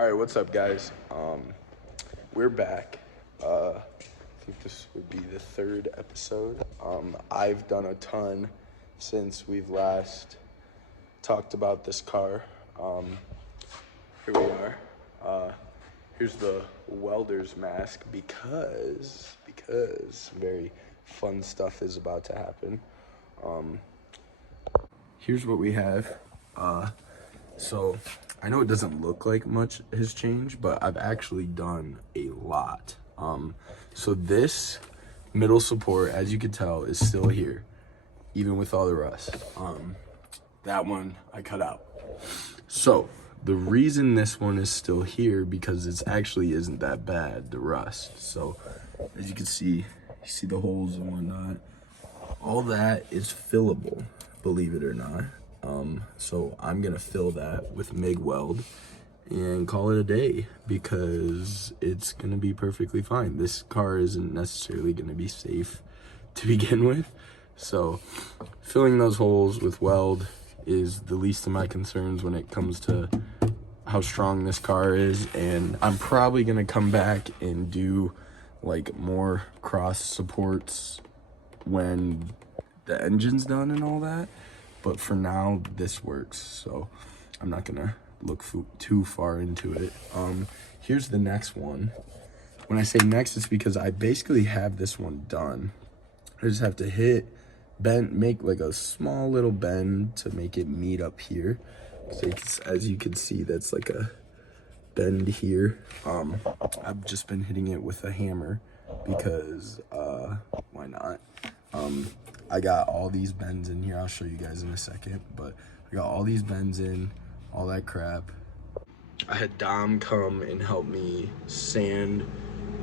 All right, what's up, guys? We're back. I think this would be the third episode. I've done a ton since we've last talked about this car. Here we are. Here's the welder's mask because very fun stuff is about to happen. Here's what we have. So I know it doesn't look like much has changed, but I've actually done a lot. So this middle support, as you can tell, is still here, even with all the rust. That one I cut out. So the reason this one is still here, because it's actually isn't that bad, the rust. So as you can see, you see the holes and whatnot. All that is fillable, believe it or not. So I'm gonna fill that with MIG weld and call it a day, because it's gonna be perfectly fine. This car isn't necessarily gonna be safe to begin with, so filling those holes with weld is the least of my concerns when it comes to how strong this car is. And I'm probably gonna come back and do like more cross supports when the engine's done and all that, but for now this works, so I'm not gonna look too far into it. Here's the next one. When I say next, it's because I basically have this one done. I just have to make like a small little bend to make it meet up here. So as you can see, that's like a bend here. I've just been hitting it with a hammer because why not? I got all these bends in here. I'll show you guys in a second, but I got all these bends in, all that crap. I had Dom come and help me sand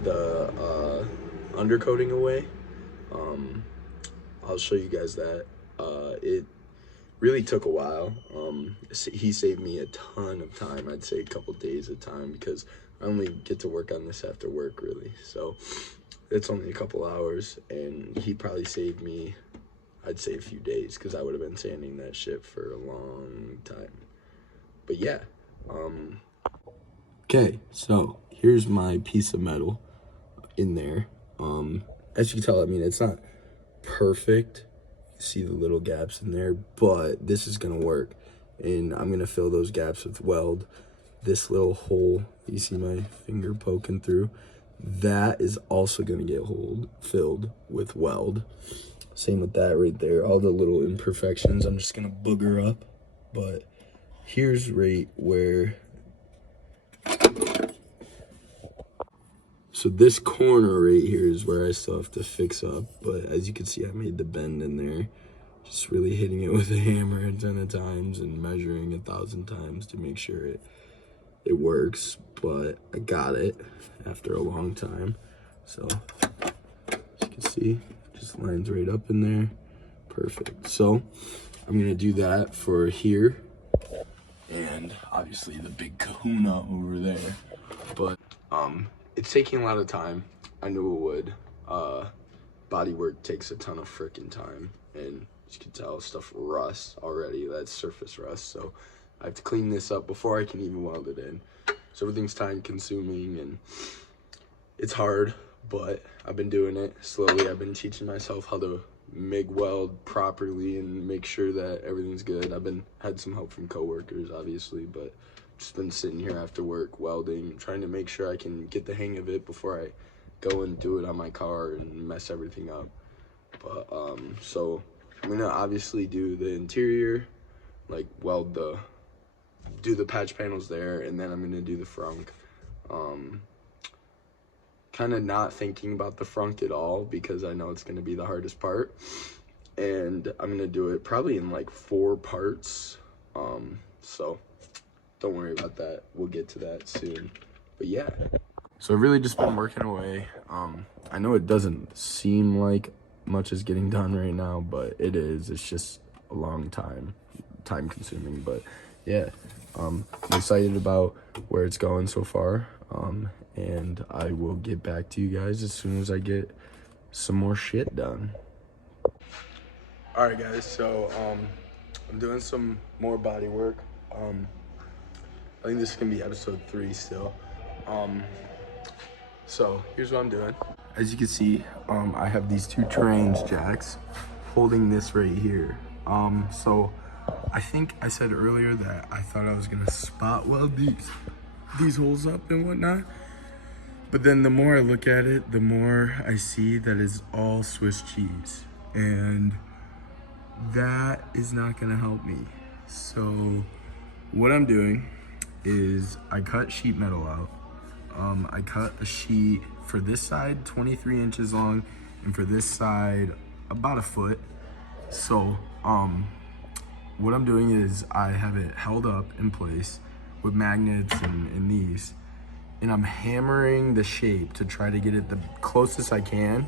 the undercoating away. I'll show you guys that. It really took a while. He saved me a ton of time. I'd say a couple days of time, because I only get to work on this after work, really. So it's only a couple hours, and he probably saved me, I'd say, a few days, because I would have been sanding that shit for a long time. But yeah. Okay, so here's my piece of metal in there. As you can tell, I mean, it's not perfect. You see the little gaps in there, but this is gonna work, and I'm gonna fill those gaps with weld. This little hole, you see my finger poking through, that is also gonna get filled with weld. Same with that right there. All the little imperfections I'm just gonna booger up. But here's right where, so this corner right here is where I still have to fix up. But as you can see, I made the bend in there. Just really hitting it with a hammer a ton of times and measuring 1,000 times to make sure it works. But I got it after a long time. So as you can see, it just lines right up in there. Perfect. So I'm gonna do that for here, and obviously the big kahuna over there. But it's taking a lot of time. I knew it would. Body work takes a ton of freaking time, and as you can tell, stuff rusts already. That's surface rust, so I have to clean this up before I can even weld it in. So everything's time consuming, and it's hard, but I've been doing it slowly. I've been teaching myself how to MIG weld properly and make sure that everything's good. Had some help from coworkers, obviously, but just been sitting here after work welding, trying to make sure I can get the hang of it before I go and do it on my car and mess everything up. But so I'm gonna obviously do the interior, like do the patch panels there, and then I'm gonna do the frunk. Kind of not thinking about the front at all, because I know it's going to be the hardest part, and I'm going to do it probably in like 4 parts. So don't worry about that. We'll get to that soon. But yeah, so I've really just been working away. I know it doesn't seem like much is getting done right now, but it is. It's just a long time consuming. But yeah, I'm excited about where it's going so far. And I will get back to you guys as soon as I get some more shit done. All right, guys, so I'm doing some more body work. I think this is gonna be episode 3 still. So here's what I'm doing. As you can see, I have these 2 terrains jacks holding this right here. So I think I said earlier that I thought I was gonna spot weld these holes up and whatnot. But then the more I look at it, the more I see that it's all Swiss cheese. And that is not gonna help me. So what I'm doing is I cut sheet metal out. I cut a sheet for this side 23 inches long, and for this side about a foot. So what I'm doing is I have it held up in place with magnets and these, and I'm hammering the shape to try to get it the closest I can,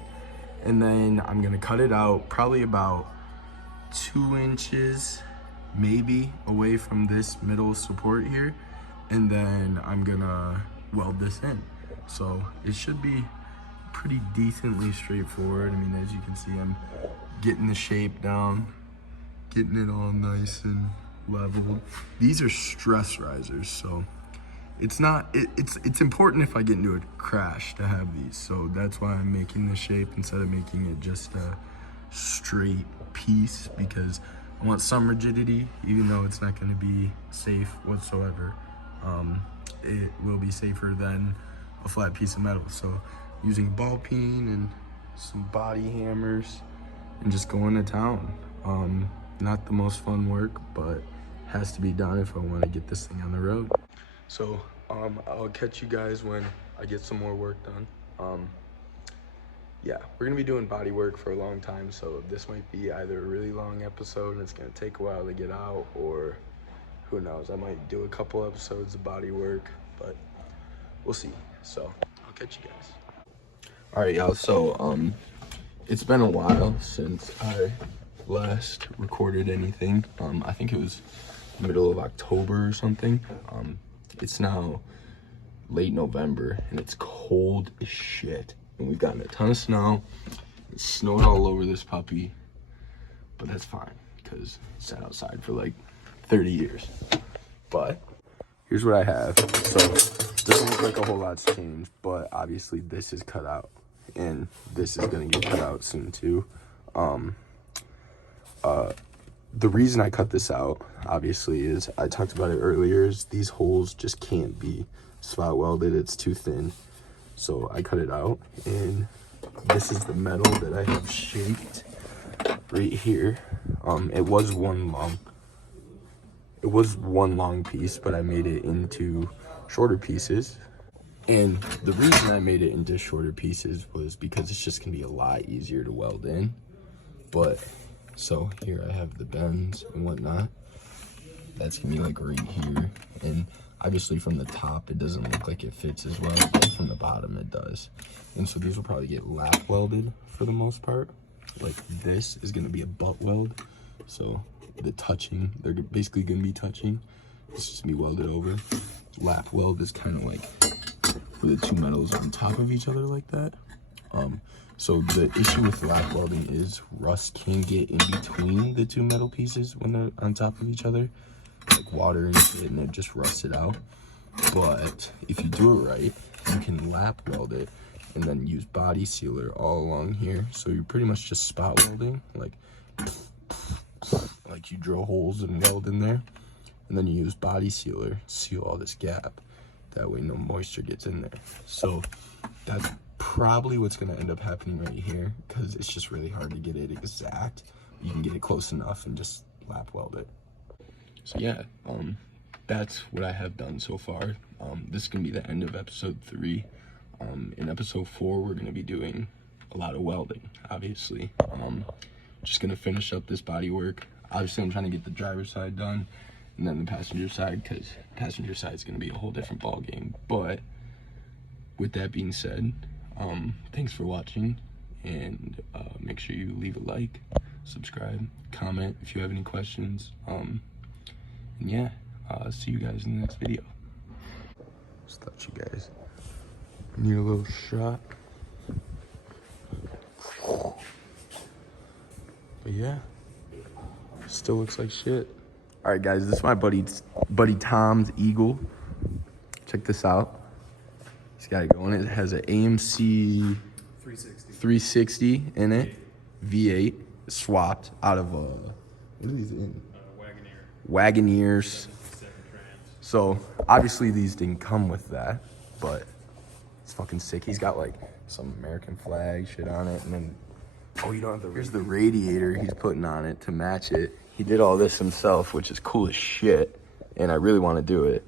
and then I'm gonna cut it out probably about 2 inches maybe away from this middle support here, and then I'm gonna weld this in. So it should be pretty decently straightforward. I mean, as you can see, I'm getting the shape down, getting it all nice and leveled. These are stress risers, so it's important if I get into a crash to have these. So that's why I'm making this shape instead of making it just a straight piece, because I want some rigidity, even though it's not going to be safe whatsoever. It will be safer than a flat piece of metal. So using ball peen and some body hammers and just going to town. Not the most fun work, but has to be done if I want to get this thing on the road. So I'll catch you guys when I get some more work done. Yeah, we're gonna be doing body work for a long time, so this might be either a really long episode and it's gonna take a while to get out, or who knows, I might do a couple episodes of body work, but we'll see. So I'll catch you guys. All right, y'all, so it's been a while since I last recorded anything. I think it was middle of October or something. It's now late November and it's cold as shit. And we've gotten a ton of snow. It snowed all over this puppy, but that's fine because it sat outside for like 30 years. But here's what I have. So it doesn't look like a whole lot's changed, but obviously this is cut out and this is gonna get cut out soon too. The reason I cut this out, obviously, is I talked about it earlier, is these holes just can't be spot welded. It's too thin. So I cut it out, and this is the metal that I have shaped right here. It was one long piece, but I made it into shorter pieces. And the reason I made it into shorter pieces was because it's just gonna be a lot easier to weld in. But so here I have the bends and whatnot. That's gonna be like right here, and obviously from the top it doesn't look like it fits as well, but from the bottom it does. And so these will probably get lap welded for the most part. Like this is gonna be a butt weld, so the touching, they're basically gonna be touching. It's just gonna be welded over. Lap weld is kind of like where the two metals on top of each other like that. So the issue with lap welding is rust can get in between the two metal pieces when they're on top of each other, like water and shit, and it just rusts it out. But if you do it right, you can lap weld it and then use body sealer all along here. So you're pretty much just spot welding, like you drill holes and weld in there, and then you use body sealer to seal all this gap. That way no moisture gets in there. So that's probably what's going to end up happening right here, because it's just really hard to get it exact. You can get it close enough and just lap weld it. So yeah, that's what I have done so far. This is going to be the end of episode 3. In episode 4, we're going to be doing a lot of welding, obviously. Just going to finish up this body work. Obviously, I'm trying to get the driver's side done, and then the passenger side, because passenger side is going to be a whole different ball game. But with that being said, thanks for watching, and make sure you leave a like, subscribe, comment if you have any questions. And yeah, see you guys in the next video. Just thought you guys need a little shot. But yeah, still looks like shit. All right, guys, this is my buddy Tom's Eagle. check this out. He's got it going. It has an AMC 360 in it. V8 swapped out of what are these in? Wagoneers. So obviously these didn't come with that, but it's fucking sick. He's got like some American flag shit on it, and then you don't have the. Here's the radiator he's putting on it to match it. He did all this himself, which is cool as shit, and I really want to do it.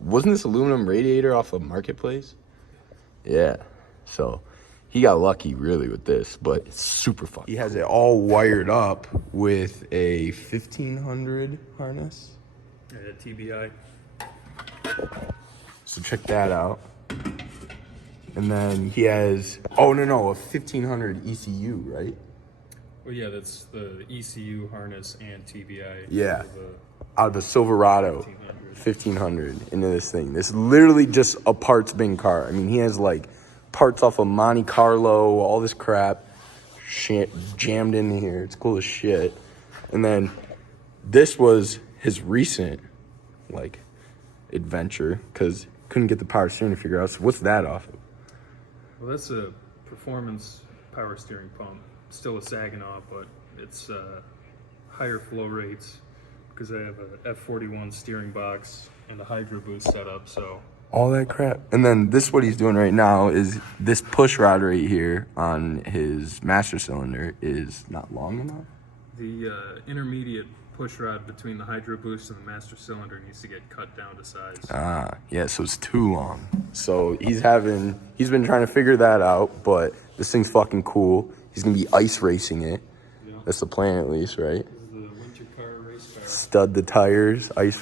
Wasn't this aluminum radiator off of Marketplace? Yeah, so he got lucky really with this, but it's super fun. He has it all wired up with a 1500 harness. Yeah, TBI. So check that out. And then he has, a 1500 ECU, right? Well, yeah, that's the ECU harness and TBI. Yeah, out of a Silverado 1500 into this thing. This is literally just a parts bin car. I mean, he has like parts off of Monte Carlo, all this crap jammed in here. It's cool as shit. And then this was his recent like adventure because couldn't get the power steering to figure out. So what's that off of? Well, that's a performance power steering pump. Still a Saginaw, but it's higher flow rates because I have a F41 steering box and a Hydro Boost setup. So all that crap. And then this, what he's doing right now is this push rod right here on his master cylinder is not long enough. The intermediate push rod between the Hydro Boost and the master cylinder needs to get cut down to size. Yeah, so it's too long. So he's been trying to figure that out, but this thing's fucking cool. He's gonna be ice racing it. Yeah. That's the plan at least, right? This is the winter car race car. Stud the tires, ice